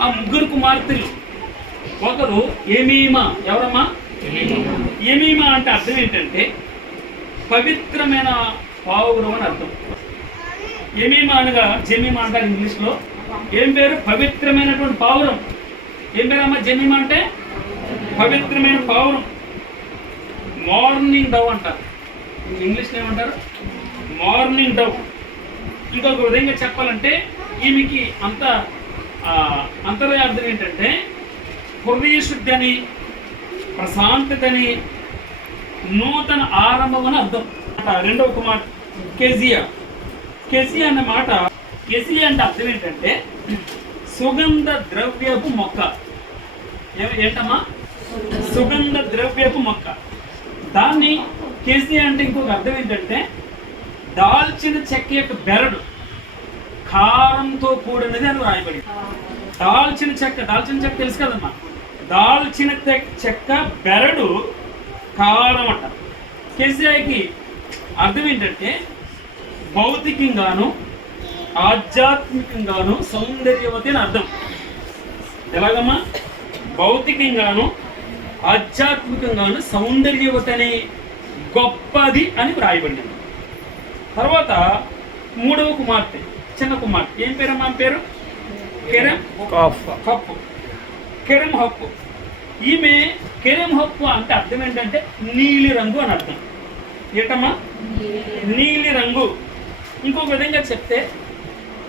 ఆ ముగ్గురు కుమార్తెలు ఒకరు ఏమీమా. ఎవరమ్మా? ఏమీమా అంటే అర్థం ఏంటంటే పవిత్రమైన పావురం అని అర్థం. ఏమీమా అనగా జమీమా అంటారు ఇంగ్లీష్లో. ఏం పేరు? పవిత్రమైనటువంటి పావురం. ఏం పేరమ్మా? జమీమా అంటే పవిత్రమైన పావురం. మార్నింగ్ డవ్ అంటారు ఇంగ్లీష్లో. ఏమంటారు? Morning Dove. ఇంకొక విధంగా చెప్పాలంటే ఈమెకి అంతర్యార్థం ఏంటంటే హృదయ శుద్ధి అని, ప్రశాంతతని, నూతన ఆరంభం అని అర్థం. రెండవ కుమార్ కెజియా. కెజియా అన్న మాట, కెజియా అంటే అర్థం ఏంటంటే సుగంధ ద్రవ్యపు మొక్క. ఏంటమ్మా? సుగంధ ద్రవ్యపు మొక్క. దాన్ని కెజియా అంటే ఇంకొక అర్థం ఏంటంటే దాల్చిన చెక్క యొక్క బెరడు, కారంతో కూడినది అని రాయబడి. దాల్చిన చెక్క తెలుసు కదమ్మా. దాల్చిన చెక్క బెరడు కారం అంట. కెజియాకి అర్థం ఏంటంటే భౌతికంగాను ఆధ్యాత్మికంగాను సౌందర్యవతి అని అర్థం. ఎలాగమ్మా? భౌతికంగాను ఆధ్యాత్మికంగాను సౌందర్యవతి అనే గొప్పది అని వ్రాయబడింది. తర్వాత మూడవ కుమార్తె, చిన్న కుమార్తె. ఏం పేరమ్మా? పేరు కెరెమ్ హప్పు. కెరెమ్ హప్పు. ఈమె కెరెమ్ హప్పు అంటే అర్థం ఏంటంటే నీలి రంగు అని అర్థం. ఏంటమ్మా? నీలి రంగు. ఇంకొక విధంగా చెప్తే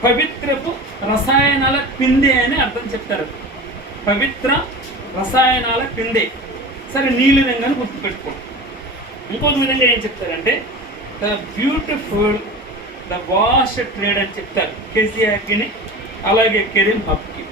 పవిత్రపు రసాయనాల పిందె అని అర్థం చెప్తారు. పవిత్ర రసాయనాల పిందె. సరే, నీలి రంగు అని గుర్తుపెట్టుకో. ఇంకొక విధంగా ఏం చెప్తారంటే the beautiful, the wash trade అని చెప్తారు కెజియాకి, అలాగే కెరీమ్ హబ్కి.